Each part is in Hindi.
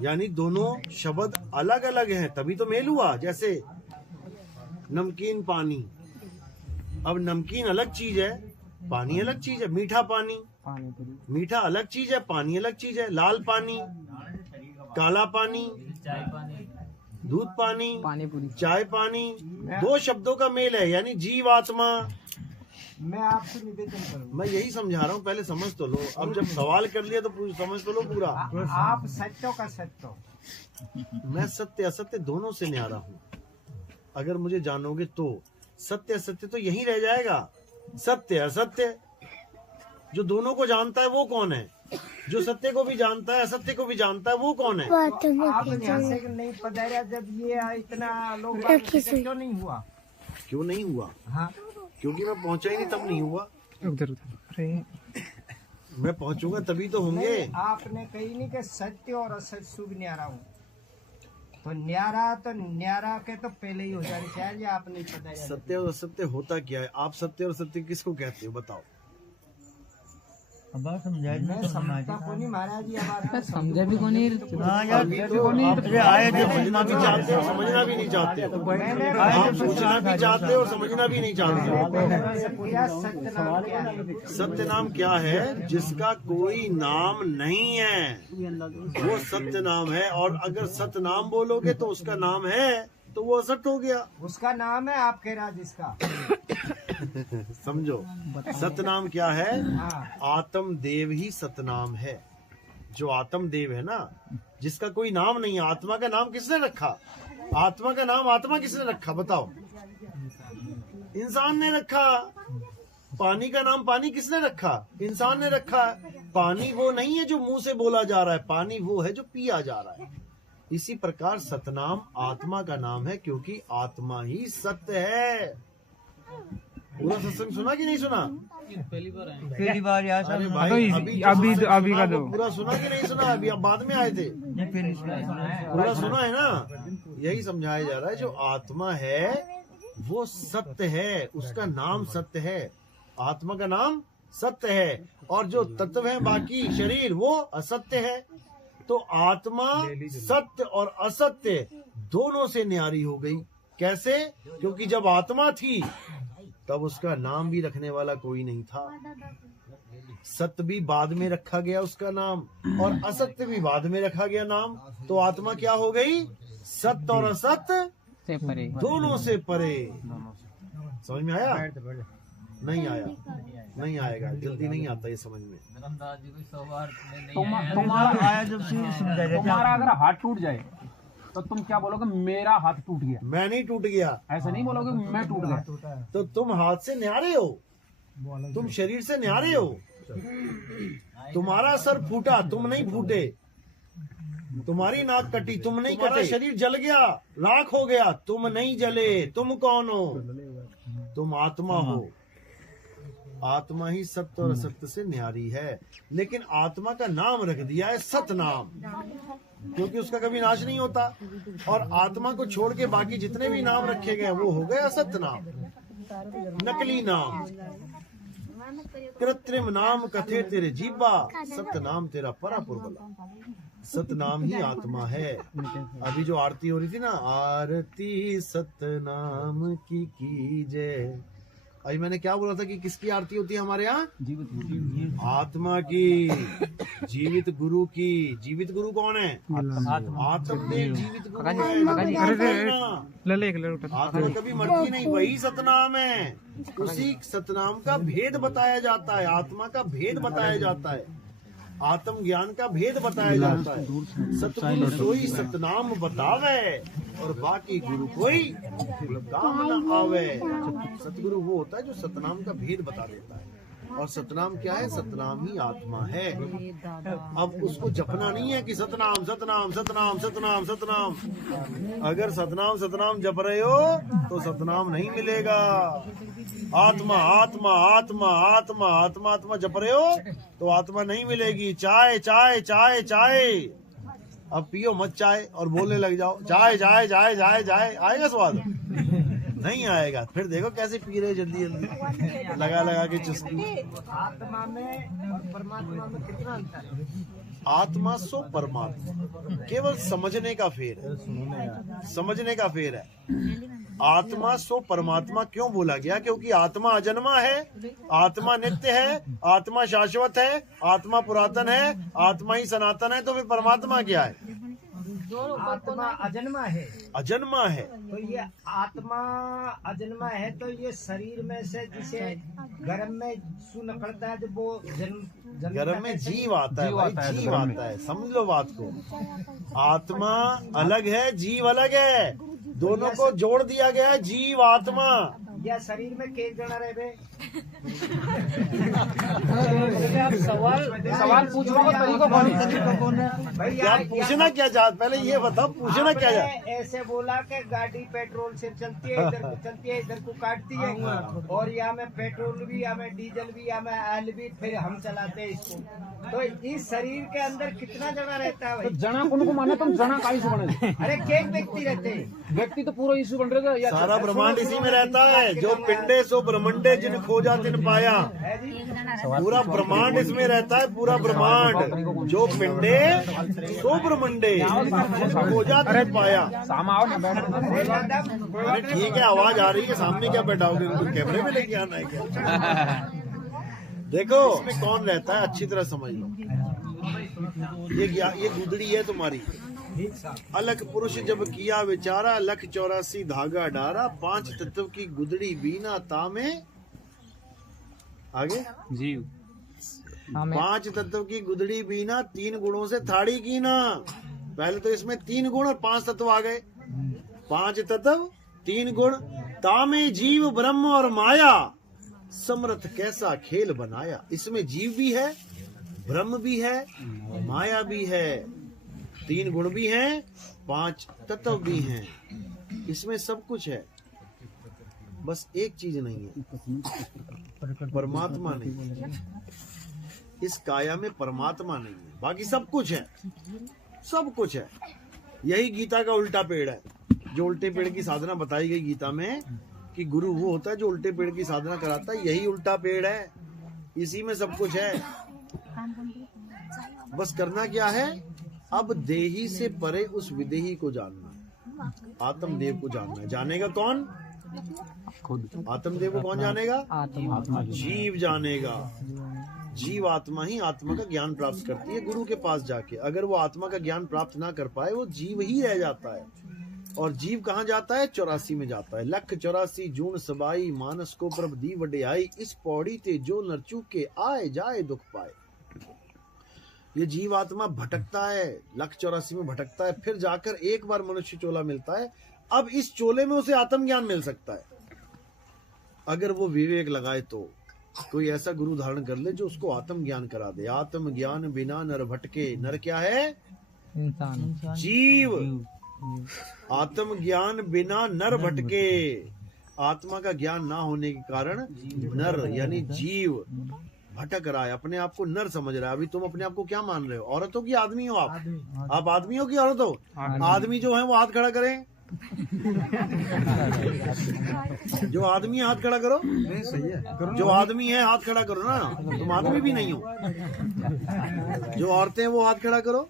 यानी दोनों शब्द अलग अलग हैं, तभी तो मेल हुआ। जैसे नमकीन पानी, अब नमकीन अलग चीज है, पानी अलग चीज है। मीठा पानी, मीठा अलग चीज है, पानी अलग चीज है। लाल पानी, काला पानी, दूध पानी, चाय पानी, दो शब्दों का मेल है, यानी जीव आत्मा। मैं आपसे निवेदन करूँ, मैं यही समझा रहा हूँ, पहले समझ तो लो। अब जब सवाल कर लिया तो समझ तो लो पूरा। आप सत्यों का सत्य, मैं सत्य असत्य दोनों से न्यारा हूँ। अगर मुझे जानोगे तो सत्य असत्य तो यही रह जाएगा। सत्य असत्य, जो दोनों को जानता है वो कौन है? जो सत्य को भी जानता है असत्य को भी जानता है वो कौन है? तो आप यहाँ से नहीं पधारा जब ये इतना लोग क्यों नहीं हुआ? क्यों नहीं हुआ? हाँ, क्योंकि मैं पहुंचा ही नहीं, तब नहीं हुआ। मैं पहुंचूंगा तभी तो होंगे। आपने कही नहीं कि सत्य और असत्य शुभ न्यारा हूँ, तो न्यारा के तो पहले ही हो जानी चाहिए। आप नहीं पता सत्य और असत्य होता क्या है? आप सत्य और सत्य किसको कहते हो बताओ? मैं समझता को नहीं महाराज जी, हमारा समझे भी कौन आए जब समझना भी चाहते हो, समझना भी नहीं चाहते हो। आप पूछना भी चाहते हो और समझना भी नहीं चाहते। सत्य नाम क्या है? जिसका कोई नाम नहीं है वो सत्य नाम है। और अगर सत्य नाम बोलोगे तो उसका नाम है तो वो असत्य हो गया। उसका नाम है, आप कह रहा जिसका समझो सतनाम क्या है? हाँ। आत्म देव ही सतनाम है। जो आत्म देव है ना, जिसका कोई नाम नहीं है। आत्मा का नाम किसने रखा? आत्मा का नाम आत्मा किसने रखा बताओ? इंसान ने रखा। पानी का नाम पानी किसने रखा? इंसान ने रखा। पानी वो नहीं है जो मुंह से बोला जा रहा है, पानी वो है जो पिया जा रहा है। इसी प्रकार सतनाम आत्मा का नाम है, क्योंकि आत्मा ही सत्य है। पूरा सत्संग सुना कि नहीं सुना? पहली बार यार। अरे भाई अभी का दो पूरा सुना कि नहीं सुना? अभी आप बाद में आए थे। पूरा सुना है ना? यही समझाया जा रहा है, जो आत्मा है वो सत्य है, उसका नाम सत्य है। आत्मा का नाम सत्य है, और जो तत्व है बाकी शरीर वो असत्य है। तो आत्मा सत्य और असत्य दोनों से न्यारी हो गई। कैसे? क्योंकि जब आत्मा थी तब उसका नाम भी रखने वाला कोई नहीं था। सत्य भी बाद में रखा गया उसका नाम, और असत्य भी बाद में रखा गया नाम। तो आत्मा क्या हो गई? सत्य और असत्य से परे, दोनों से परे। समझ में आया? नहीं आया? नहीं आएगा, जल्दी नहीं आता ये समझ में। तुम्हारा आया जब तुम्हारा अगर हाथ टूट जाए तो तुम क्या बोलोगे? मेरा हाथ टूट गया। मैं नहीं टूट गया, ऐसा नहीं बोलोगे मैं टूट गया। तो तुम हाथ से न्यारे हो, तुम शरीर से न्यारे हो। तुम्हारा सर फूटा, तुम नहीं फूटे। तुम्हारी नाक कटी, तुम नहीं कटे। शरीर जल गया, राख हो गया, तुम नहीं जले। तुम कौन हो? तुम आत्मा हो। आत्मा ही सत्य और असत्य से न्यारी है। लेकिन आत्मा का नाम रख दिया है सत नाम, क्योंकि उसका कभी नाश नहीं होता। और आत्मा को छोड़ के बाकी जितने भी नाम रखे गए वो हो गए असत्य नाम, नकली नाम। कृत्रिम नाम कथे तेरे जीवा, सत्य नाम तेरा परापुर बला। सत नाम ही आत्मा है। अभी जो आरती हो रही थी ना, आरती सत नाम की कीजय। अभी मैंने क्या बोला था कि किसकी आरती होती है हमारे यहाँ? आत्मा की, जीवित गुरु की। जीवित गुरु कौन है? आत्मदेव जीवित गुरु है। आत्मा कभी मरती नहीं, वही सतनाम है। उसी सतनाम का भेद बताया जाता है, आत्मा का भेद बताया जाता है, आत्म ज्ञान का भेद बताया जाता है। सतगुरु सोई सतनाम बतावे, और बाकी गुरु कोई काम न आवे। सतगुरु वो होता है जो सतनाम का भेद बता देता है। और सतनाम क्या है? सतनाम ही आत्मा है। अब उसको जपना नहीं है कि सतनाम सतनाम सतनाम सतनाम सतनाम। अगर सतनाम सतनाम जप रहे हो तो सतनाम नहीं मिलेगा। आत्मा आत्मा आत्मा आत्मा आत्मा आत्मा जप रहे हो तो आत्मा नहीं मिलेगी। चाय चाय चाय चाय, अब पियो मत चाय और बोलने लग जाओ चाय चाय चाय चाय चाय, आएगा स्वाद? नहीं आएगा। फिर देखो कैसे पी रहे जल्दी जल्दी लगा लगा के चुस्की। आत्मा में और परमात्मा में कितना अंतर है? आत्मा सो परमात्मा, केवल समझने का फेर है, समझने का फेर है। आत्मा सो परमात्मा क्यों बोला गया? क्योंकि आत्मा अजन्मा है, आत्मा नित्य है, आत्मा शाश्वत है, आत्मा पुरातन है, आत्मा ही सनातन है। तो फिर परमात्मा क्या है? आत्मा अजन्मा है, अजन्मा है। तो ये आत्मा अजन्मा है, तो ये शरीर में से जिसे गर्भ में सू निकलता है, जब वो जन्म गर्भ में जीव आता है भाई, जीव आता है, समझ लो बात को। आत्मा अलग है, जीव अलग है, दोनों को जोड़ दिया गया है, जीव आत्मा। या शरीर में के जना रहे बे? सवाल पूछने का तरीका कौन है? भाई क्या पूछना क्या चाहते? पहले ये बताओ, पूछना क्या चाहते? आपने ऐसे बोला कि गाड़ी पेट्रोल से चलती है, इधर को चलती है, इधर को काटती है, और यहाँ में पेट्रोल भी, यहाँ में डीजल भी, यहाँ में ऑयल भी, फिर हम चलाते हैं इसको। तो इस शरीर के अंदर कितना जना रहता है तो भाई? जना कौन को माने? तुम जना का इशू बने? अरे के व्यक्ति रहते हैं? व्यक्ति तो पूरा इशू बन रहेगा या सारा ब्रह्मांड इसी में रहता है। जो पिंडे सो ब्रह्मंडे जिन खोजा तिन पाया, पूरा ब्रह्मांड इसमें रहता है, पूरा ब्रह्मांड। जो पिंडे सो ब्रह्मंडे जिन खोजा तिन पाया। सामा आओ ना, बैठो ना। अरे ठीक है, आवाज आ रही है, सामने क्या बैठाओगे? उनको कैमरे में लेके आना है क्या? देखो इसमें कौन रहता है, अच्छी तरह समझ लो। ये गुदड़ी है तुम्हारी। अलख पुरुष जब किया विचारा, लख 84 धागा डारा, 5 तत्व की गुदड़ी बीना तामे। आगे जीव 5 तत्व की गुदड़ी बीना, 3 गुणों से थाड़ी कीना। पहले तो इसमें 3 गुण और 5 तत्व आ गए। 5 तत्व 3 गुण, तामे जीव ब्रह्म और माया, समर्थ कैसा खेल बनाया। इसमें जीव भी है, ब्रह्म भी है, माया भी है, 3 गुण भी हैं, 5 तत्व भी हैं। इसमें सब कुछ है, बस एक चीज नहीं है, परमात्मा नहीं है। इस काया में परमात्मा नहीं है, बाकी सब कुछ है, सब कुछ है। यही गीता का उल्टा पेड़ है। जो उल्टे पेड़ की साधना बताई गई गीता में कि गुरु वो होता है जो उल्टे पेड़ की साधना कराता है, यही उल्टा पेड़ है। इसी में सब कुछ है। बस करना क्या है? अब देही से परे उस विदेही को जानना है, आत्मदेव को जानना है। जानेगा कौन? खुद। आत्मदेव को कौन जानेगा? आत्मा। जीव जानेगा। जीव आत्मा ही आत्मा का ज्ञान प्राप्त करती है गुरु के पास जाके। अगर वो आत्मा का ज्ञान प्राप्त ना कर पाए, वो जीव ही रह जाता है। और जीव कहाँ जाता है? 84 में जाता है। लख 84 जून सबाई, मानस को प्रभ दी वड्याई, इस पौड़ी ते जो नरचू के आए जाए दुख पाए। ये जीव आत्मा भटकता है, लख 84 में भटकता है, फिर जाकर एक बार मनुष्य चोला मिलता है। अब इस चोले में उसे आत्म ज्ञान मिल सकता है, अगर वो विवेक लगाए तो। कोई ऐसा गुरु धारण कर ले जो उसको आत्म ज्ञान करा दे। आत्म ज्ञान बिना नर भटके। नर क्या है? इंसान। जीव। आत्म ज्ञान बिना नर भटके। आत्मा का ज्ञान ना होने के कारण नर यानी जीव भटक रहा है, अपने आप को नर समझ रहा है। अभी तुम अपने आप को क्या मान रहे हो? औरत हो कि आदमी हो? आप आदमी हो कि औरत हो? आदमी जो है वो हाथ खड़ा करें। जो आदमी है हाथ खड़ा करो। जो आदमी है हाथ खड़ा करो ना, तुम आदमी भी नहीं हो। जो औरतें हैं वो हाथ खड़ा करो।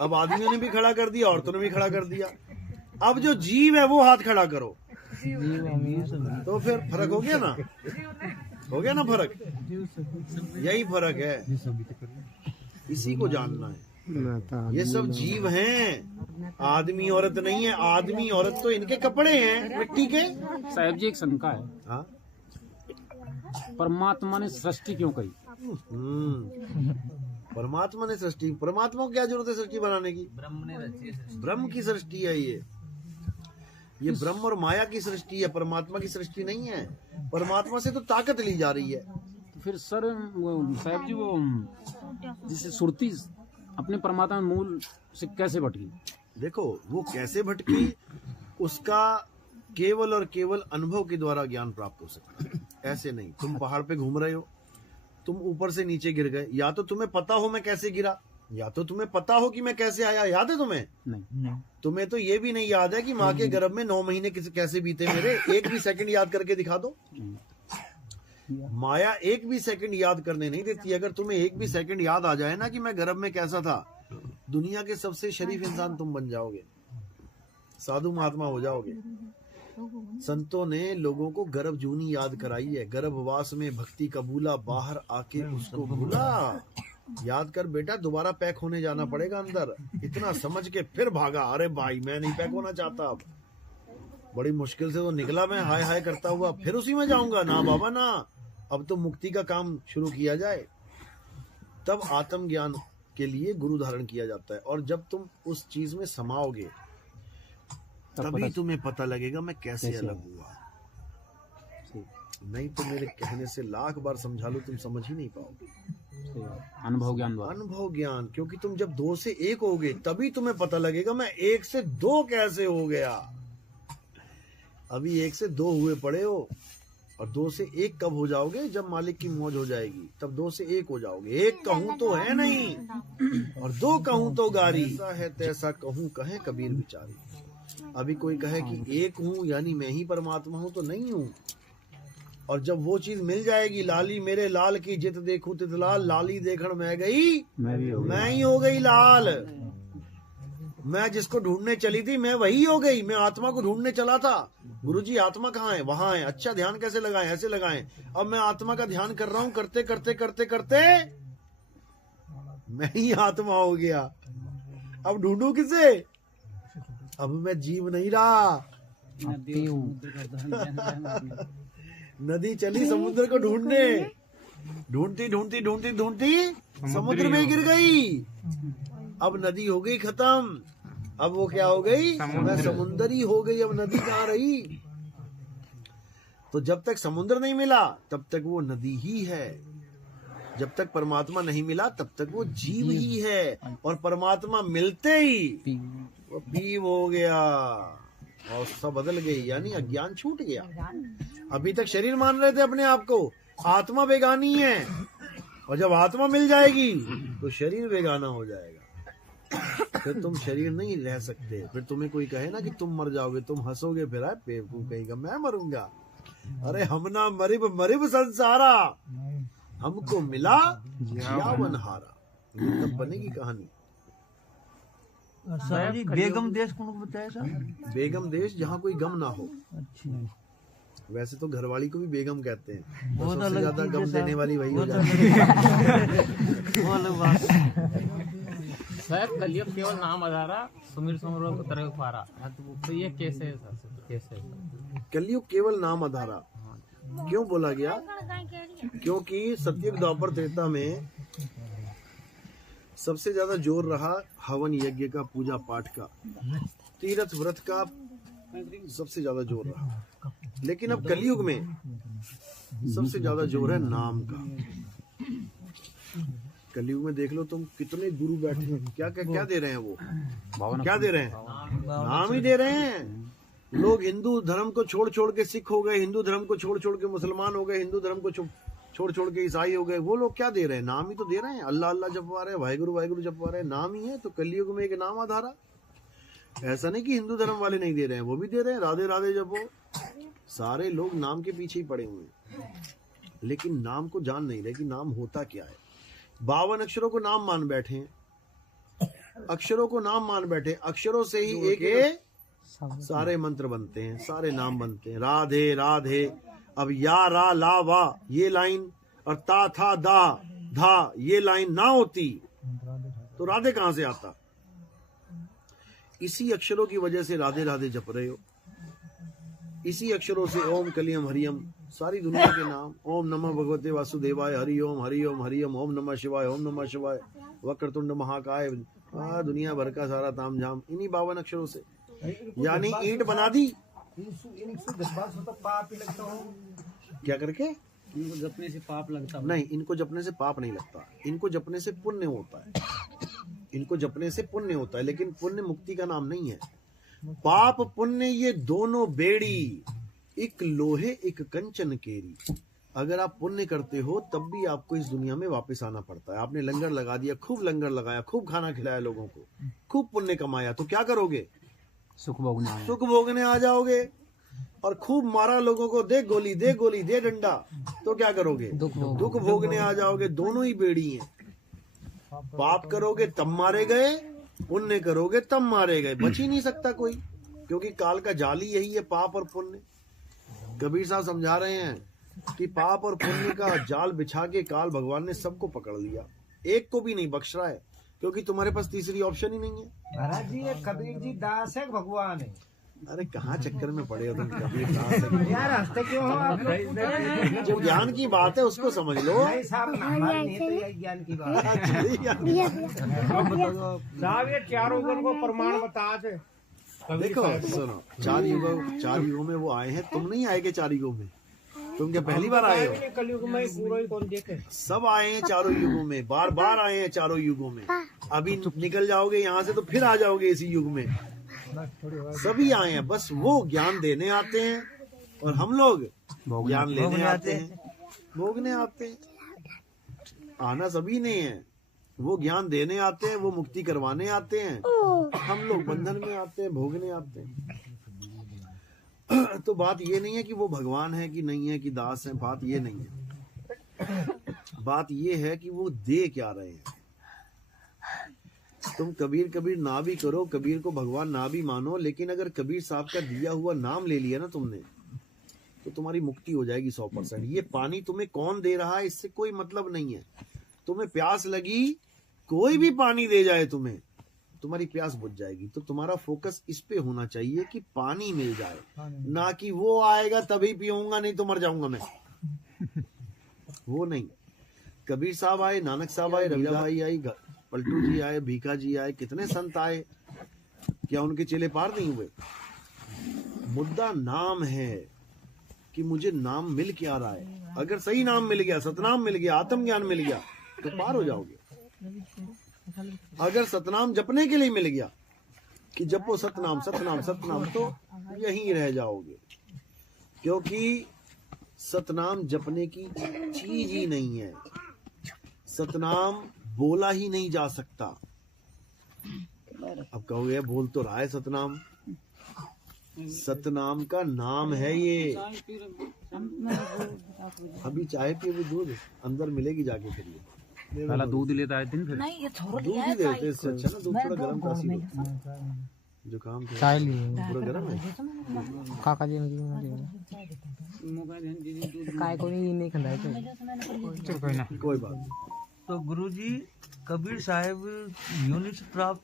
अब आदमियों ने भी खड़ा कर दिया, औरतों ने भी खड़ा कर दिया। अब जो जीव है वो हाथ खड़ा करो। तो फिर फर्क हो गया ना? हो गया ना फर्क? यही फर्क है, इसी को जानना है। ये सब जीव हैं, आदमी औरत नहीं है। आदमी औरत तो इनके कपड़े हैं मिट्टी के। साहब जी एक शंका है, हाँ? परमात्मा ने सृष्टि क्यों करी? परमात्मा ने सृष्टि, परमात्मा को क्या जरूरत है सृष्टि बनाने की? ब्रह्म की सृष्टि है ये ब्रह्म और माया की सृष्टि है, परमात्मा की सृष्टि नहीं है। परमात्मा से तो ताकत ली जा रही है। तो फिर सर साहब जी वो जिसे सुरती अपने परमात्मा मूल से कैसे भटकी? देखो वो कैसे भटकी, उसका केवल और केवल अनुभव के द्वारा ज्ञान प्राप्त हो सकता है। ऐसे नहीं, तुम पहाड़ पे घूम रहे हो, तुम ऊपर से नीचे गिर गए, या तो तुम्हें पता हो मैं कैसे गिरा, या तो तुम्हें पता हो कि मैं कैसे आया। याद है तुम्हें? नहीं। तुम्हें तो ये भी नहीं याद है कि माँ के गर्भ में 9 महीने कैसे बीते मेरे। एक भी सेकंड याद करके दिखा दो। किया। माया एक भी सेकंड याद करने नहीं देती। अगर तुम्हें एक भी सेकंड याद आ जाए ना कि मैं गर्भ में कैसा था, दुनिया के सबसे शरीफ इंसान तुम बन जाओगे, साधु महात्मा हो जाओगे। संतों ने लोगों को गर्भ जूनी याद कराई है। गर्भवास में भक्ति कबूला, बाहर आके उसको भूला। याद कर बेटा, दोबारा पैक होने जाना पड़ेगा अंदर। इतना समझ के फिर भागा, अरे भाई मैं नहीं पैक होना चाहता। अब बड़ी मुश्किल से तो निकला मैं, हाय हाय करता हुआ, फिर उसी में जाऊंगा ना बाबा ना। अब तो मुक्ति का काम शुरू किया जाए। तब आत्मज्ञान के लिए गुरु धारण किया जाता है। और जब तुम उस चीज में समाओगे तभी तुम्हें पता लगेगा मैं कैसे अलग हुआ। नहीं तो मेरे कहने से लाख बार समझा लो, तुम समझ ही नहीं पाओगे। अनुभव ज्ञान द्वारा। अनुभव ज्ञान, क्योंकि तुम जब 2 से 1 होगे तभी तुम्हें पता लगेगा मैं 1 से 2 कैसे हो गया। अभी 1 से 2 हुए पड़े हो, और 2 से 1 कब हो जाओगे? जब मालिक की मौज हो जाएगी, तब 2 से 1 हो जाओगे। 1 कहूं तो है नहीं, और 2 कहूं तो गारी। ऐसा है तैसा कहूं कहे कबीर बिचारी। अभी कोई कहे कि 1 हूं यानी मैं ही परमात्मा हूं, तो नहीं हूं। और जब वो चीज मिल जाएगी, लाली मेरे लाल की जित देखूं तित लाल, लाली देखण मैं गई मैं ही हो गई लाल। मैं जिसको ढूंढने चली थी मैं वही हो गई। मैं आत्मा को ढूंढने चला था, गुरुजी आत्मा कहाँ है? वहां है। अच्छा ध्यान कैसे लगाएं? ऐसे लगाएं। अब मैं आत्मा का ध्यान कर रहा हूं, करते करते करते करते मैं ही आत्मा हो गया। अब ढूंढू किसे? अब मैं जीव नहीं रहा। नदी चली समुद्र को ढूंढने, ढूंढती ढूंढती ढूंढती ढूंढती समुद्र में गिर गई। अब नदी हो गई खत्म। अब वो क्या हो गई? मैं समुंदरी हो गई। अब नदी कहाँ रही? तो जब तक समुद्र नहीं मिला तब तक वो नदी ही है। जब तक परमात्मा नहीं मिला तब तक वो जीव ही है। और परमात्मा मिलते ही वो पीव हो गया, अवस्था बदल गई, यानी अज्ञान छूट गया। अभी तक शरीर मान रहे थे अपने आप को, आत्मा बेगानी है। और जब आत्मा मिल जाएगी तो शरीर बेगाना हो जाएगा। फिर तुम शरीर नहीं रह सकते। फिर तुम्हें कोई कहे ना कि तुम मर जाओगे, तुम हंसोगे, फिर आए बेवकूफ कहेगा मैं मरूंगा। अरे हम ना मरिब मरिब संसारा, हमको मिला यावन हारा। ये तब बनेगी कहानी। सर जी बेगम देश कौन बताया सर? बेगम देश जहाँ कोई गम ना हो। अच्छा, वैसे तो घरवाली को भी बेगम कहते हैं, वो तो तो सबसे ज्यादा लगती गम है देने सर। वाली वही हो वो तो जाती है। वो अलग बात है। शायद कलयुग केवल नाम आधारा, सुमिर सुमरो को तरह पारा। तो ये कैसे है सर? कैसे है? कलयुग केवल नाम आधारा क्यों बोला गया? क्योंकि सतयुग द्वापर त्रेता में सबसे ज्यादा जोर रहा हवन यज्ञ का, पूजा पाठ का, तीर्थ व्रत का सबसे ज्यादा जोर रहा। लेकिन अब कलयुग में सबसे ज्यादा जोर है नाम का। कलयुग में देख लो तुम, कितने गुरु बैठे हैं, क्या क्या क्या दे रहे हैं वो? क्या दे रहे हैं? नाम ही दे रहे हैं। लोग हिंदू धर्म को छोड़ छोड़ के सिख हो गए, हिंदू धर्म को छोड़ छोड़ के मुसलमान हो गए, हिंदू धर्म को छोड़ छोड़ के ईसाई हो गए। वो लोग क्या दे रहे हैं? नाम ही तो दे रहे हैं। अल्लाह अल्लाह जपवा रहे हैं, वाहिगुरु वाहिगुरु जपवा रहे हैं, नाम ही है। तो कलयुग में एक नाम आधारा। ऐसा नहीं कि हिंदू धर्म वाले नहीं दे रहे हैं, वो भी दे रहे हैं, राधे राधे जपो। सारे लोग नाम के पीछे ही पड़े हुए हैं, लेकिन नाम को जान नहीं रहे कि नाम होता क्या है। 52 अक्षरों को नाम मान बैठे हैं, अक्षरों को नाम मान बैठे। अक्षरों से ही एक सारे मंत्र बनते हैं, सारे नाम बनते हैं। राधे राधे। अब या रा ला वा ये लाइन, और ता था दा धा ये लाइन ना होती तो राधे कहां से आता? इसी अक्षरों की वजह से राधे राधे जप रहे हो। इसी अक्षरों से ओम कलियम हरियम, सारी दुनिया के नाम। ओम नमः भगवते वासुदेवाय, हरि ओम हरि ओम हरि ओम, ओम नमः शिवाय, ओम नमः शिवाय, वक्रतुंड महाकाय, दुनिया भर का सारा ताम झाम इन्हीं 52 अक्षरों से। यानी ईंट बना दी। क्या करके? इनको जपने से पाप लगता है? नहीं, इनको जपने से पाप नहीं लगता, इनको जपने से पुण्य होता है। इनको जपने से पुण्य होता है, लेकिन पुण्य मुक्ति का नाम नहीं है। पाप पुण्य ये दोनों बेड़ी, एक लोहे एक कंचन केरी। अगर आप पुण्य करते हो तब भी आपको इस दुनिया में वापस आना पड़ता है। आपने लंगर लगा दिया, खूब लंगर लगाया, खूब खाना खिलाया लोगों को, खूब पुण्य कमाया, तो क्या करोगे? सुख भोगने आए। सुख भोगने आ जाओगे। और खूब मारा लोगों को, दे गोली दे गोली दे डंडा, तो क्या करोगे? दुख भोगने आ जाओगे। दोनों ही बेड़ी हैं। पाप करोगे तब मारे गए, पुण्य करोगे तब मारे गए। बच ही नहीं सकता कोई, क्योंकि काल का जाल ही यही है, पाप और पुण्य। कबीर साहब समझा रहे हैं कि पाप और पुण्य का जाल बिछा के काल भगवान ने सबको पकड़ लिया, एक को भी नहीं बख्श रहा है, क्योंकि तुम्हारे पास तीसरी ऑप्शन ही नहीं है। महाराज जी ये कबीर जी दास है भगवान है। अरे कहाँ चक्कर में पड़े हो तुम? कबीर दास यार हंसते क्यों हो आप लोग? जो ज्ञान की बात है उसको समझ लो। नहीं साहब, हमारे लिए तो ये ज्ञान की बात है। साहब ये चारों गुण को प्रमाण बता दे। देखो सुनो, चार युगों में वो आए हैं, तुम नहीं आए के चार युगों में? तुम क्या पहली बार आए हो? कलयुग में पूरा ही कौन देखे? सब आए हैं चारों युगों में, बार बार आए हैं चारों युगों में। अभी निकल जाओगे यहाँ से तो फिर आ जाओगे इसी युग में। सभी आए हैं, बस वो ज्ञान देने आते हैं और हम लोग ज्ञान लेने आते हैं, भोगने आते हैं। आना सभी ने है। वो ज्ञान देने आते हैं, वो मुक्ति करवाने आते हैं, हम लोग बंधन में आते हैं, भोगने आते हैं। तो बात ये नहीं है कि वो भगवान है कि नहीं है, कि दास है, बात ये नहीं है। बात ये है कि वो दे क्या रहे हैं। तुम कबीर कबीर ना भी करो, कबीर को भगवान ना भी मानो, लेकिन अगर कबीर साहब का दिया हुआ नाम ले लिया ना तुमने, तो तुम्हारी मुक्ति हो जाएगी 100%। ये पानी तुम्हें कौन दे रहा है इससे कोई मतलब नहीं है। तुम्हें प्यास लगी, कोई भी पानी दे जाए तुम्हें, तुम्हारी प्यास बुझ जाएगी। तो तुम्हारा फोकस इस पे होना चाहिए कि पानी मिल जाए, ना कि वो आएगा तभी पीऊंगा, नहीं तो मर जाऊंगा मैं। वो नहीं। कबीर साहब आए, नानक साहब आए, रविदास भाई आई, पलटू जी आए, भीखा जी आए, कितने संत आए, क्या उनके चेले पार नहीं हुए? मुद्दा नाम है कि मुझे नाम मिल क्या रहा है। अगर सही नाम मिल गया, सतनाम मिल गया, आत्मज्ञान मिल गया, तो पार हो जाओगे। अगर सतनाम जपने के लिए मिल गया कि जपो सतनाम सतनाम सतनाम, तो यहीं रह जाओगे, क्योंकि सतनाम जपने की चीज ही नहीं है। सतनाम बोला ही नहीं जा सकता। अब कहोगे बोल तो रहा है सतनाम, सतनाम का नाम है ये। अभी चाय पिए, भी दूध अंदर मिलेगी जाके, फिर ये पहला दूध लेता है दिन, फिर दूध ही देते, इससे अच्छा ना दूध थोड़ा गर्म तासी हो। जो काम चाय लिए पूरा गर्म है। काका जी काय को नहीं खंदा है तो कोई ना। कोई बात तो गुरुजी कबीर साहब यूनिट प्राप्त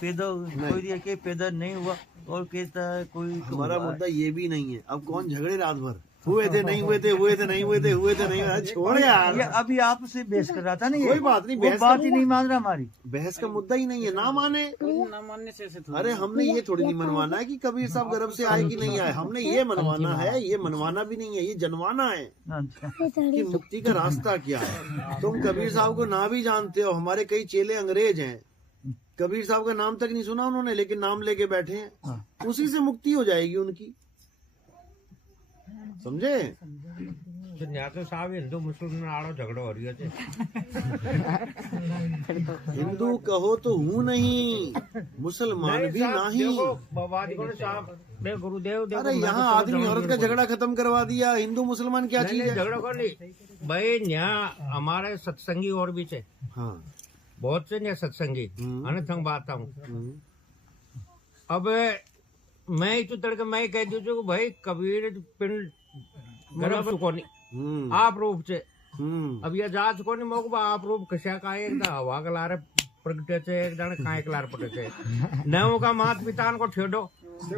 पैदा कोई के पैदा नहीं हुआ और कहता है कोई। हमारा मुद्दा ये भी नहीं है। अब कौन झगड़े रात भर, हुए थे नहीं हुए थे, हुए थे नहीं हुए थे, हुए थे नहीं हुए, छोड़ यार। ये अभी आपसे बहस कर रहा था ना, ये कोई बात नहीं, वो बहस बात ही नहीं मान रहा हमारी। बहस का मुद्दा ही नहीं है, ना माने। ना मानने से अरे हमने ये थोड़ी नहीं मनवाना है कि कबीर साहब गर्भ से आए कि नहीं आए। हमने ये मनवाना है, ये मनवाना भी नहीं है, ये जनवाना है अच्छा, कि मुक्ति का रास्ता क्या है। तुम कबीर साहब को ना भी जानते हो, हमारे कई चेले अंग्रेज हैं, कबीर साहब का नाम तक नहीं सुना उन्होंने, लेकिन नाम लेके बैठे हैं, उसी से मुक्ति हो जाएगी उनकी। समझे? तो साहब हिंदू मुसलमान आड़ो झगड़ो हो रही है। हिंदू कहो तो हूँ नहीं, मुसलमान भी नहीं। गुरुदेव अरे यहाँ आदमी औरत का झगड़ा खत्म करवा दिया, हिंदू मुसलमान क्या चीज है? झगड़ो को नहीं भाई, यहाँ हमारे सत्संगी और भी थे, हाँ बहुत से सत्संगी अनथंग बात हूँ। अब मैं तो तड़के मैं कह दू जो भाई कबीर पिंड गर्भ कोनी आप रूप से अब ये जात कोनी मोक आप रूप कशा का एक हवा का लारे प्रगटे से एक जन काय के लारे पटे से नवों का मात पिता को ठेडो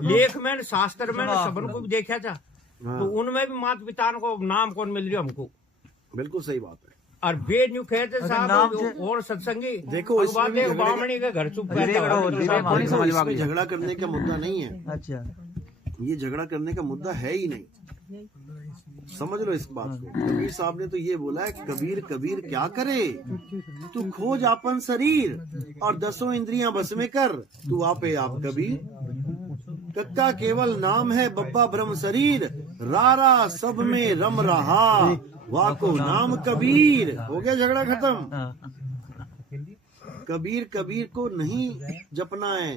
लेख में शास्त्र में सबन को भी देखा था, तो उनमें भी मात पिता को नाम कौन मिल रही हमको। बिल्कुल सही बात है। और बेद न्यू कहते साहब और सत्संगी देखो, बामणी के घर चुप झगड़ा करने का मुद्दा नहीं है। अच्छा, ये झगड़ा करने का मुद्दा है ही नहीं, समझ लो इस बात को। कबीर साहब ने तो ये बोला है, कबीर कबीर क्या करे, तू खोज अपन शरीर और 10 इंद्रियां बस में कर, तू आपे आप कबीर। कक्का केवल नाम है, बब्बा ब्रह्म शरीर, रारा सब में रम रहा, वाको नाम कबीर। हो गया झगड़ा खत्म। कबीर कबीर को नहीं जपना है,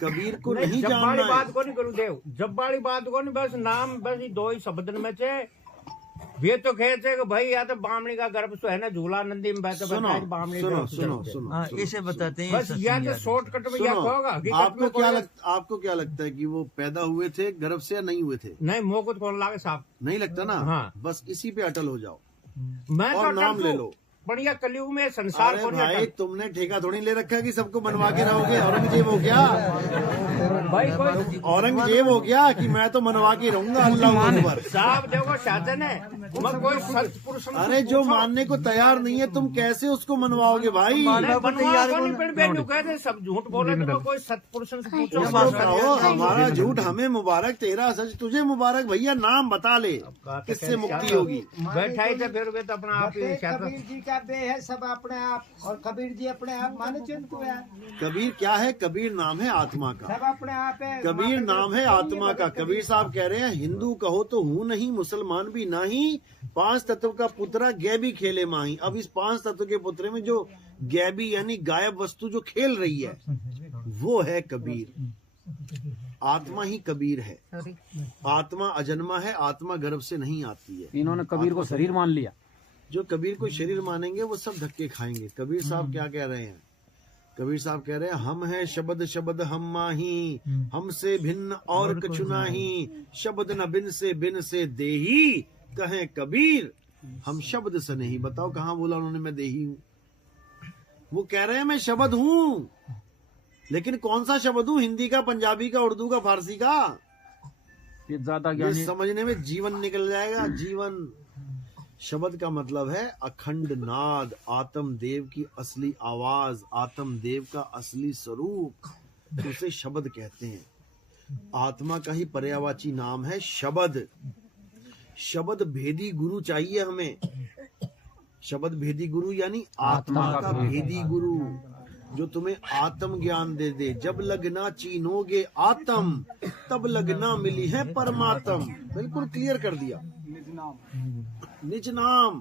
कबीर को नहीं जब जानना वाली है। बात को नहीं करूँ देव, जब वाली बात को नहीं, बस नाम बस ये दो ही शब्द में से वे तो कहते कि भाई या तो बामणी का गर्भ तो है ना झूला नंदी में बैठे सुनो बैठे बामणी सुनो गर्भ सुनो से। सुनो हाँ सुनो। इसे बताते हैं बस या तो शॉर्टकट में या तो होगा हकीकत आपको में क्या कोई- आपको क्या लगता है कि वो पैदा हुए थे गर्भ से या नहीं हुए थे? नहीं मुंह को कौन लागे साहब। नहीं लगता ना। हाँ। बस इसी पे अटल हो जाओ मैं और तो नाम अटल ले हूँ। लो। बढ़िया कलयुग में संसार अरे को नहीं भाई अटल। तुमने ठेका थोड़ी ले रखा है कि सबको बनवा के रहोगे। औरंगजेब हो क्या? भाई कोई औरंगजेब हो गया कि मैं तो मनवा के रहूंगा अल्लाह अकबर। साहब देखो शासन है मैं कोई सत्पुरुष अरे जो मानने को तैयार नहीं है तुम कैसे उसको मनवाओगे भाई? कहते सब झूठ बोले तो कोई सत्पुरुष से पूछो। उसको कहो हमारा झूठ हमें मुबारक, तेरा सच तुझे मुबारक। भैया नाम बता ले किससे मुक्ति होगी। बैठा ही थे फिर वे तो अपना आप ही कबीर जी का बे है सब अपने आप, और कबीर जी अपने आप माने चिंतु यार, कबीर क्या है? कबीर नाम है आत्मा का। सब अपने आप है। कबीर नाम है आत्मा का। कबीर साहब कह रहे हैं हिंदू कहो तो हूँ नहीं, मुसलमान भी नहीं, 5 तत्व का पुत्रा गैबी खेले माही। अब इस 5 तत्व के पुत्र में जो गैबी यानी गायब वस्तु जो खेल रही है वो है कबीर। आत्मा ही कबीर है। आत्मा अजन्मा है, आत्मा गर्भ से नहीं आती है। इन्होंने कबीर को शरीर मान लिया। जो कबीर को शरीर मानेंगे वो सब धक्के खाएंगे। कबीर साहब क्या कह रहे हैं? कबीर साहब कह रहे हैं हम है शब्द शब्द हम माही, हमसे भिन्न और कछु नाही, शब्द न बिन से देही, कहें कबीर हम शब्द से नहीं। बताओ कहाँ बोला उन्होंने मैं देही हूँ? वो कह रहे हैं मैं शब्द हूँ, लेकिन कौन सा शब्द हूँ? हिंदी का, पंजाबी का, उर्दू का, फारसी का? ये ज्यादा ये ज्ञानी समझने में जीवन निकल जाएगा। जीवन शब्द का मतलब है अखंड नाद, आत्म देव की असली आवाज, आत्म देव का असली स्वरूप, उसे शब्द कहते हैं। आत्मा का ही पर्यायवाची नाम है शब्द। शब्द भेदी गुरु चाहिए हमें। शब्द भेदी गुरु यानी आत्मा का भेदी गुरु जो तुम्हें आत्म ज्ञान दे दे। जब लगना चीनोगे आत्म, तब लगना मिली है परमात्म। बिल्कुल क्लियर कर दिया। निज नाम,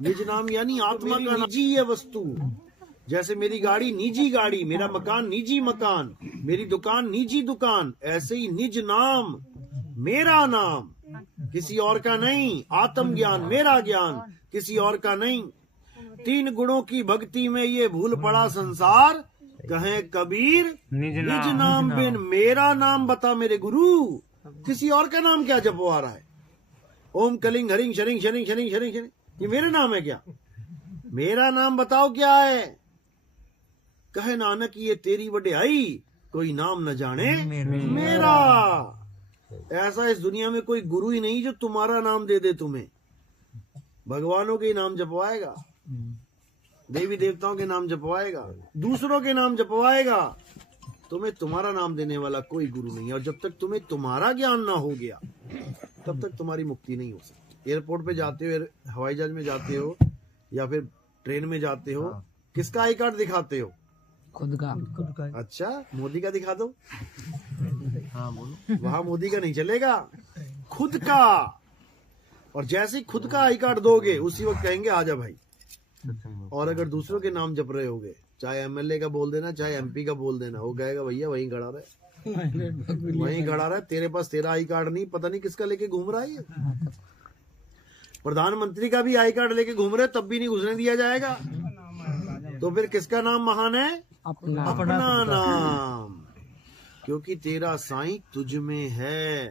निज नाम यानी आत्मा का निजी है वस्तु। जैसे मेरी गाड़ी निजी गाड़ी, मेरा मकान निजी मकान, मेरी दुकान निजी दुकान, ऐसे ही निज नाम मेरा नाम, किसी और का नहीं। आत्म ज्ञान मेरा ज्ञान, किसी और का नहीं। 3 गुणों की भक्ति में ये भूल पड़ा संसार, कहे कबीर निज नाम बिन मेरा नाम बता मेरे गुरु। किसी और का नाम क्या जपवा रहा है? ओम Kalinga hurrying sharing sharing sharing sharing sharing, ये मेरे नाम है क्या? मेरा नाम बताओ क्या है? कहे नानक ये तेरी वड्याई, कोई नाम न जाने मेरा। ऐसा इस दुनिया में कोई गुरु ही नहीं जो तुम्हारा नाम दे दे तुम्हें। भगवानों के नाम जपवाएगा, देवी देवताओं के नाम जपवाएगा, दूसरों के नाम जपवाएगा। तुम्हें तुम्हारा नाम देने वाला कोई गुरु नहीं है। और जब तक तुम्हें तुम्हारा ज्ञान ना हो गया तब तक तुम्हारी मुक्ति नहीं हो सकती। एयरपोर्ट पे जाते हो, हवाई जहाज में जाते हो या फिर ट्रेन में जाते हो, किसका आई कार्ड दिखाते हो? खुद का। अच्छा, मोदी का दिखा दो। हाँ बोलो। वहां मोदी का नहीं चलेगा, खुद का। और जैसे ही खुद का आई कार्ड दोगे उसी वक्त कहेंगे आजा भाई। और अगर दूसरों के नाम जप रहे होगे, चाहे एमएलए का बोल देना, चाहे एमपी का बोल देना, वो कहेगा भैया वहीं खड़ा रहे, वहीं खड़ा रहे, तेरे पास तेरा आई कार्ड नहीं, पता नहीं किसका लेके घूम रहा है। प्रधानमंत्री का भी आई कार्ड लेके घूम रहे, तब भी नहीं घुसने दिया जाएगा। तो फिर किसका नाम महान है? अपना नाम। क्योंकि तेरा साईं तुझ में है।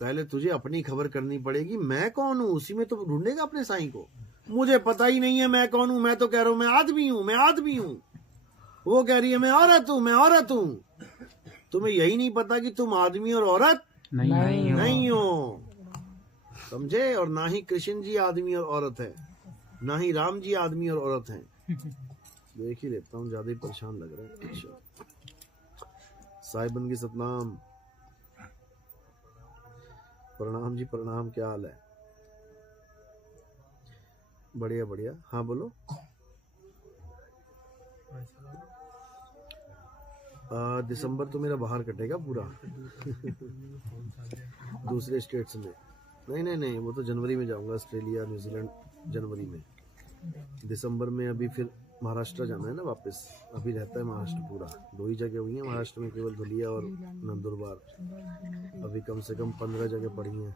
पहले तुझे अपनी खबर करनी पड़ेगी, मैं कौन हूँ। उसी में तो ढूंढेगा अपने साईं को। मुझे पता ही नहीं है मैं कौन हूँ, मैं तो कह रहा हूँ मैं आदमी हूँ, मैं आदमी हूँ। वो कह रही है मैं औरत हूँ, मैं औरत हूँ। तुम्हें यही नहीं पता कि तुम आदमी और औरत नहीं हो। समझे? और ना ही कृष्ण जी आदमी और औरत है, ना ही राम जी आदमी और औरत हैं। देख ही लेता हूँ, ज्यादा ही परेशान लग रहे हैं। अच्छा, साहिबन की सतनाम, प्रणाम जी प्रणाम, क्या हाल है? बढ़िया बढ़िया। हाँ बोलो। दिसंबर तो मेरा बाहर कटेगा पूरा दूसरे स्टेट्स में। नहीं, वो तो जनवरी में जाऊंगा, ऑस्ट्रेलिया न्यूजीलैंड जनवरी में। दिसंबर में अभी फिर महाराष्ट्र जाना है ना वापस। अभी रहता है महाराष्ट्र पूरा, 2 ही जगह हुई है महाराष्ट्र में, केवल धुलिया और नंदुरबार। अभी कम से कम 15 जगह पड़ी हैं।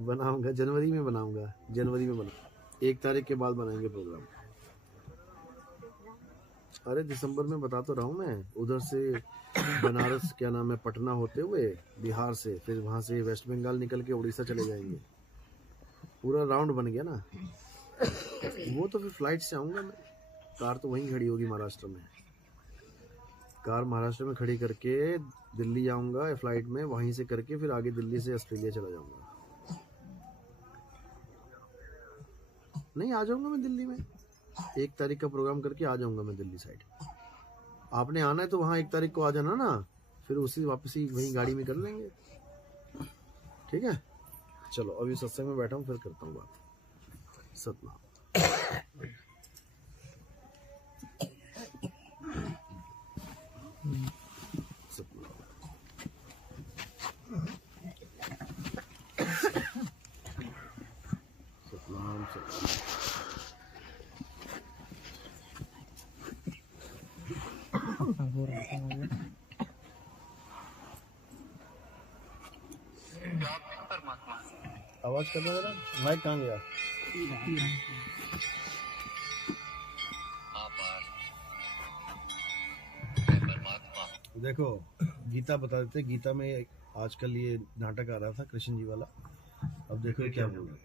बनाऊंगा जनवरी में, जनवरी में 1 तारीख के बाद बनाएंगे प्रोग्राम। अरे दिसंबर में बता तो रहा हूँ मैं। उधर से बनारस, क्या नाम है, पटना होते हुए बिहार से, फिर वहां से वेस्ट बंगाल निकल के उड़ीसा चले जाएंगे। पूरा राउंड बन गया ना। वो तो फिर फ्लाइट से आऊंगा मैं। कार तो वहीं खड़ी होगी महाराष्ट्र में। कार महाराष्ट्र में खड़ी करके दिल्ली आऊंगा फ्लाइट में, वहीं से करके फिर आगे दिल्ली से ऑस्ट्रेलिया चला जाऊंगा। नहीं, आ जाऊंगा मैं दिल्ली में। 1 तारीख का प्रोग्राम करके आ जाऊंगा मैं दिल्ली साइड। आपने आना है तो वहाँ 1 तारीख को आ जाना ना, फिर उसी वापसी वहीं गाड़ी में कर लेंगे। ठीक है, चलो अभी सत्संग में बैठा हूँ, फिर करता हूँ बात। सतनाम। सतनाम सतनाम। आवाज कर दो जरा, माइक कहाँ गया? देखो गीता बता देते। गीता में आजकल ये नाटक आ रहा था कृष्ण जी वाला। अब देखो ये क्या बोल रहे हैं।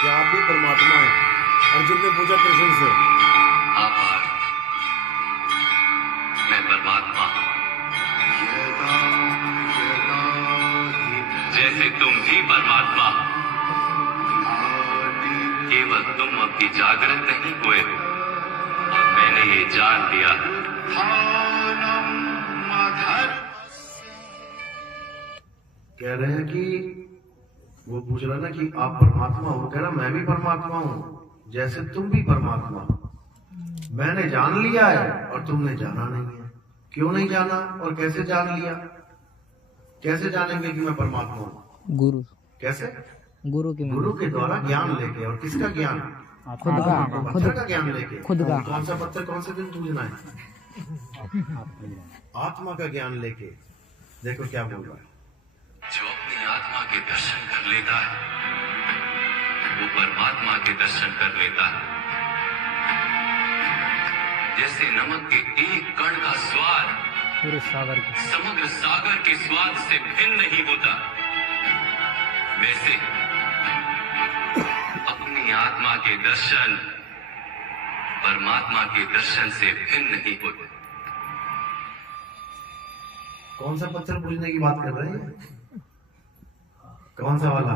क्या आप भी परमात्मा हैं? अर्जुन ने पूछा कृष्ण से। मैं परमात्मा जैसे तुम भी परमात्मा, केवल तुम अभी जागृत नहीं हुए और मैंने ये जान लिया। कह रहे हैं कि वो पूछ रहा ना कि आप परमात्मा हो, कह रहा मैं भी परमात्मा हूँ जैसे तुम भी परमात्मा हो। मैंने जान लिया है और तुमने जाना नहीं है। क्यों नहीं जाना और कैसे जान लिया? कैसे जानेंगे कि मैं परमात्मा हूँ? गुरु। कैसे? गुरु के द्वारा ज्ञान लेके। और किसका ज्ञान? खुद पत्थर का ज्ञान लेके। खुद का। कौन सा पत्थर कौन से दिन पूजना है? आत्मा का ज्ञान लेके। देखो क्या बोल रहा है। जो अपनी आत्मा के दर्शन कर लेता है वो परमात्मा के दर्शन कर लेता है। जैसे नमक के एक कण का स्वाद पूरे सागर के समग्र सागर के स्वाद से भिन्न नहीं होता, वैसे अपनी आत्मा के दर्शन परमात्मा के दर्शन से भिन्न नहीं होते। कौन सा पत्थर पूजने की बात कर रहे हैं? कौन सा वाला?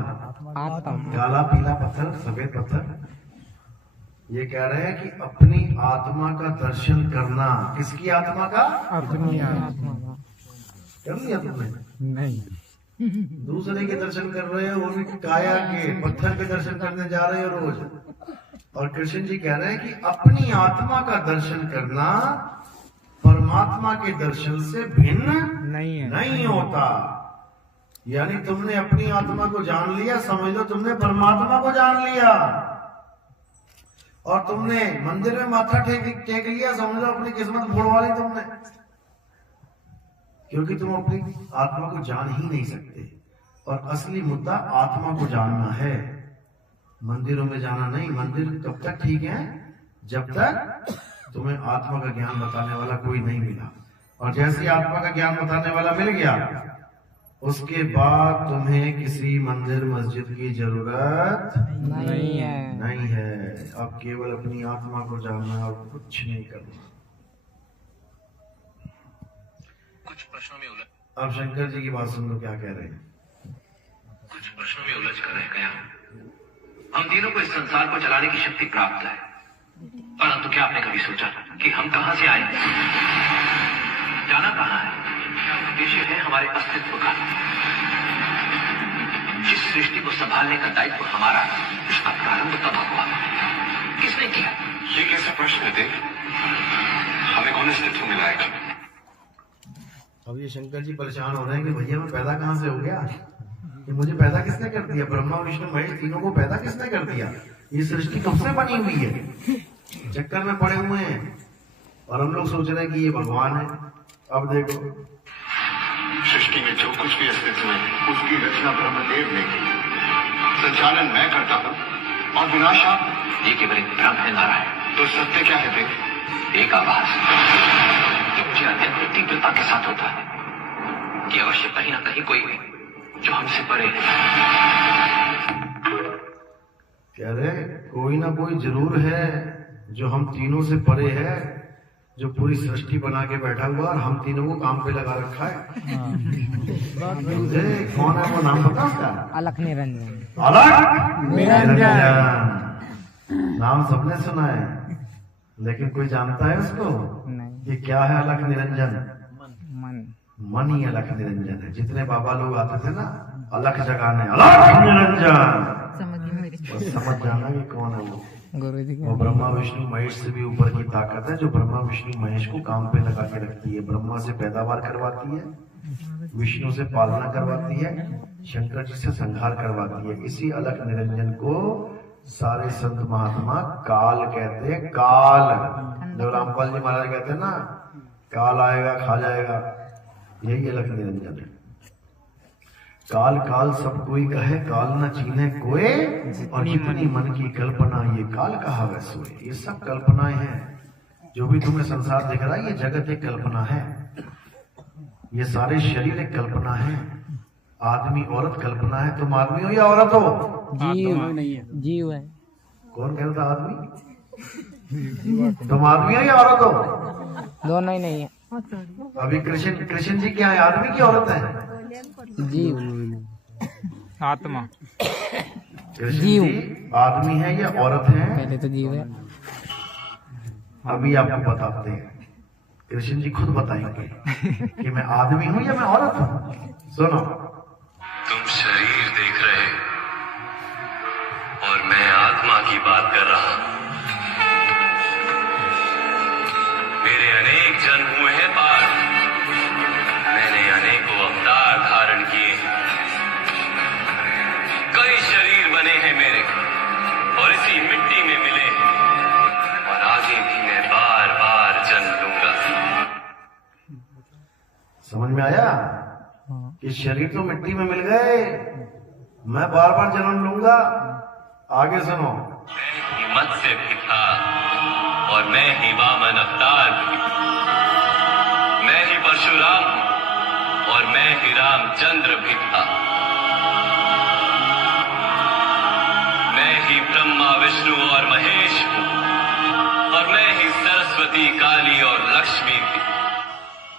काला पीला पत्थर, सफेद पत्थर। ये कह रहे हैं कि अपनी आत्मा का दर्शन करना। किसकी आत्मा का? अपनी आत्मा कर लिया तुमने? नहीं। दूसरे के दर्शन कर रहे हो, वो भी काया के, पत्थर के दर्शन करने जा रहे हो रोज। और कृष्ण जी कह रहे हैं कि अपनी आत्मा का दर्शन करना परमात्मा के दर्शन से भिन्न नहीं होता। यानी तुमने अपनी आत्मा को जान लिया, समझ लो तुमने परमात्मा को जान लिया। और तुमने मंदिर में माथा टेक लिया, समझ लो अपनी किस्मत फोड़वा ली तुमने। क्योंकि तुम अपनी आत्मा को जान ही नहीं सकते। और असली मुद्दा आत्मा को जानना है, मंदिरों में जाना नहीं। मंदिर कब तक ठीक है? जब तक तुम्हें आत्मा का ज्ञान बताने वाला कोई नहीं मिला। और जैसे ही आत्मा का ज्ञान बताने वाला मिल गया, उसके बाद तुम्हें किसी मंदिर मस्जिद की जरूरत नहीं है। अब केवल अपनी आत्मा को जानना और कुछ नहीं करना। कुछ प्रश्नों में उलझ अब शंकर जी की बात सुन लो, क्या कह रहे हैं। कुछ प्रश्नों में उलझ कर रह गया। हम तीनों को इस संसार को चलाने की शक्ति प्राप्त है, परंतु क्या आपने कभी सोचा कि हम कहां से आए, जाना कहां है, उद्देश्य है हमारे अस्तित्व का। जिस सृष्टि को संभालने का दायित्व हमारा, उसका प्रारंभ तब हुआ, किसने किया? ये कैसा प्रश्न है? हमें कौन अस्तित्व मिलाएगा? अब ये शंकर जी परेशान हो रहे हैं कि भैया मैं पैदा कहां से हो गया। कि मुझे पैदा किसने कर दिया, ब्रह्मा विष्णु महेश तीनों को पैदा किसने कर दिया, ये सृष्टि कब से बनी हुई है, चक्कर में पड़े हुए हैं और हम लोग सोच रहे हैं कि ये भगवान है। अब देखो सृष्टि में जो कुछ भी अस्तित्व है उसकी रचना ब्रह्मदेव ने की, संचालन मैं करता हूँ और विनाशा ये केवल एक भ्रम है नारायण। तो सत्य क्या है देव? एक आभास जो मुझे अत्यंत तीव्रता के साथ होता है कि अवश्य कहीं ना कहीं कोई जो हमसे परे है। कह रहे कोई ना कोई जरूर है जो हम तीनों से परे है, जो पूरी सृष्टि बना के बैठा हुआ और हम तीनों को काम पे लगा रखा है। मुझे कौन है वो नाम पता उसका? अलख निरंजन। अलख निरंजन नाम सबने सुना है, लेकिन कोई जानता है उसको? नहीं। ये क्या है अलख निरंजन? मन। मन ही अलख निरंजन है। जितने बाबा लोग आते थे ना अलख जगाने, अलख निरंजन, बस समझ जाना कि कौन है वो। गुरु जी वो ब्रह्मा विष्णु महेश से भी ऊपर की ताकत है, जो ब्रह्मा विष्णु महेश को काम पे लगा के रखती है। ब्रह्मा से पैदावार करवाती है, विष्णु से पालना करवाती है, शंकर जी से संहार करवाती है। इसी अलख निरंजन को सारे संत महात्मा काल कहते हैं। काल, जो रामपाल जी महाराज कहते हैं ना, काल आएगा खा जाएगा, यही अलख निरंजन है। काल काल सब कोई कहे, काल न चीने कोई, और जितनी मन की कल्पना ये काल कहा वै सोए। ये सब कल्पनाएं हैं। जो भी तुम्हें संसार दिख रहा है ये जगत एक कल्पना है, ये सारे शरीर एक कल्पना है। आदमी औरत कल्पना है। तुम आदमी हो या औरत हो? जीव नहीं है, जीव है। कौन कह रहा था आदमी? तुम आदमी हो या औरत हो? दोनों ही नहीं है। अभी कृष्ण जी क्या है, आदमी की औरत है? जीव, आत्मा। कृष्ण जी आदमी है या औरत है? पहले तो जीव है। अभी आपको बताते हैं, कृष्ण जी खुद बताएंगे कि मैं आदमी हूं या मैं औरत हूं। सुनो, तुम शरीर देख रहे और मैं आत्मा की बात कर रहा हूं। मेरे अनेक जन्म हुए हैं पार, मैंने अनेकों अवतार धारण किए हैं, कई शरीर बने हैं मेरे और इसी मिट्टी में मिले हैं, और आगे भी मैं बार बार जन्म लूंगा। समझ में आया कि शरीर तो मिट्टी में मिल गए, मैं बार बार जन्म लूंगा। आगे सुनो, मैं ही मत्स्य भी था और मैं ही वामन अवतार भी, मैं ही परशुराम और मैं ही रामचंद्र भी था, मैं ही ब्रह्मा विष्णु और महेश हूँ, और मैं ही सरस्वती काली और लक्ष्मी भी।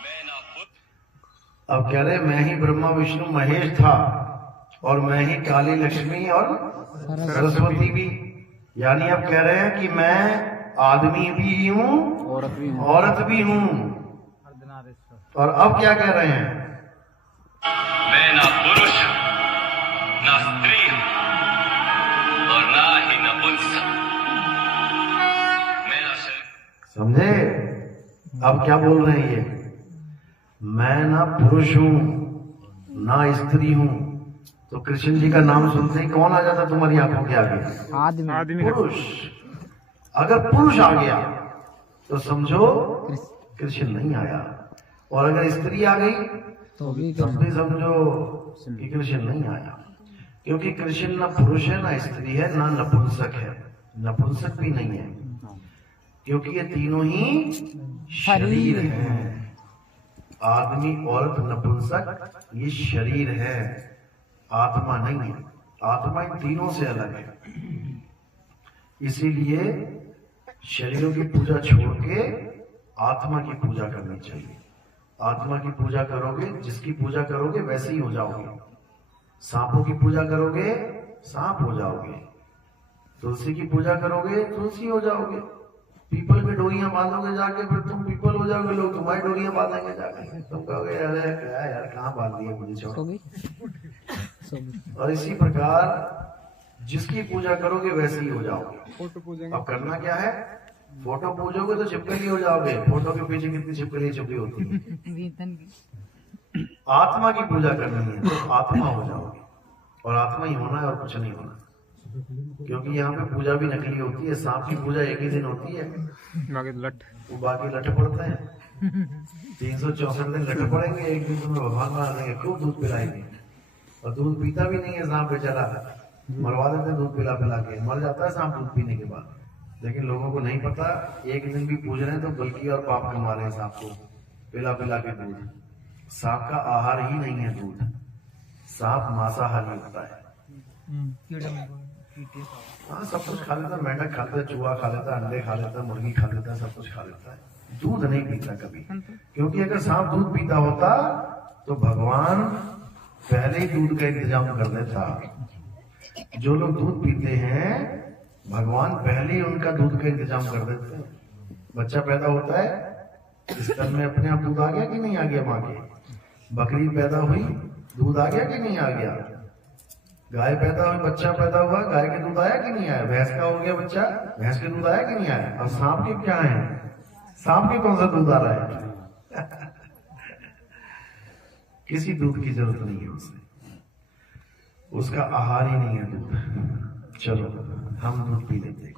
मैं ना पुत्र। अब कह रहे मैं ही ब्रह्मा विष्णु महेश था और मैं ही काली लक्ष्मी और सरस्वती भी। यानी अब कह रहे हैं कि मैं आदमी भी हूँ, औरत भी हूँ। और अब क्या कह रहे हैं? मैं ना पुरुष हूं, ना स्त्री हूं, और ना ही नपुंसक। मैं ना शरीर। समझे? अब क्या बोल रहे हैं ये? मैं ना पुरुष हूं ना स्त्री हूं। तो कृष्ण जी का नाम सुनते ही कौन आ जाता तुम्हारी आंखों के आगे? आदमी। पुरुष। अगर पुरुष आ गया तो समझो कृष्ण नहीं आया, और अगर स्त्री आ गई तो भी तब भी समझो कि कृष्ण नहीं आया। क्योंकि कृष्ण ना पुरुष है ना स्त्री है ना नपुंसक है, नपुंसक भी नहीं है, क्योंकि ये तीनों ही शरीर हैं। आदमी, औरत, नपुंसक ये शरीर है, आत्मा नहीं है। आत्मा इन तीनों से अलग है। इसीलिए शरीरों की पूजा छोड़ के आत्मा की पूजा करनी चाहिए। आत्मा की पूजा करोगे, जिसकी पूजा करोगे वैसे ही हो जाओगे। सांपों की पूजा करोगे सांप हो जाओगे, तुलसी की पूजा करोगे तुलसी हो जाओगे, पीपल पे डोरियां बांधोगे जाके फिर तुम पीपल हो जाओगे, लोग तुम्हारी डोरियां बांधेंगे जाके, तुम कहोगे अरे क्या यार कहाँ बांध दिए मुझे छोड़। और इसी प्रकार जिसकी पूजा करोगे वैसे ही हो जाओगे। अब करना क्या है? फोटो पूजोगे तो छिपकली हो जाओगे। फोटो के पीछे कितनी छिपकली छुपी होती है। आत्मा की पूजा करनी है तो आत्मा हो जाओगे। और आत्मा ही होना है और कुछ नहीं होना। क्योंकि यहाँ पे पूजा भी नकली होती है। सांप की पूजा एक ही दिन होती है, वो बाकी लट पड़ते हैं। 364 दिन लट पड़ेंगे, एक दिन तुम्हें भगवान बना देंगे, खूब दूध पिलाएंगे। और दूध पीता भी नहीं है सांप बेचारा, मरवा देते हैं दूध पिला पिला के, मर जाता है सांप दूध पीने के बाद। लेकिन लोगों को नहीं पता, एक दिन भी पूज रहे हैं तो बल्कि और पाप कमा रहे हैं सांप को पिला पिला के दूध। सांप का आहार ही नहीं है दूध, सांप मांसाहारी होता है। हाँ, सब कुछ खा लेता है, मेंढक खा लेता है, चूहा खा लेता है, अंडे खा लेता है, मुर्गी खा लेता है, सब कुछ खा लेता है। दूध नहीं पीता कभी, क्योंकि अगर सांप दूध पीता होता तो भगवान पहले ही दूध का इंतजाम कर देता। जो लोग दूध पीते हैं, भगवान पहले ही उनका दूध का इंतजाम कर देते हैं। बच्चा पैदा होता है, इस तन में अपने आप दूध आ गया कि नहीं आ गया माँ के? बकरी पैदा हुई, दूध आ गया कि नहीं आ गया? गाय पैदा हुई, बच्चा पैदा हुआ, गाय के दूध आया कि नहीं आया? भैंस का हो गया बच्चा, भैंस के दूध आया कि नहीं आया? और सांप के क्या है? सांप के कौन सा दूध आ रहा है? किसी दूध की जरूरत नहीं है उसे, उसका आहार ही नहीं है दूध। चलो हम दूध पी लेते हैं।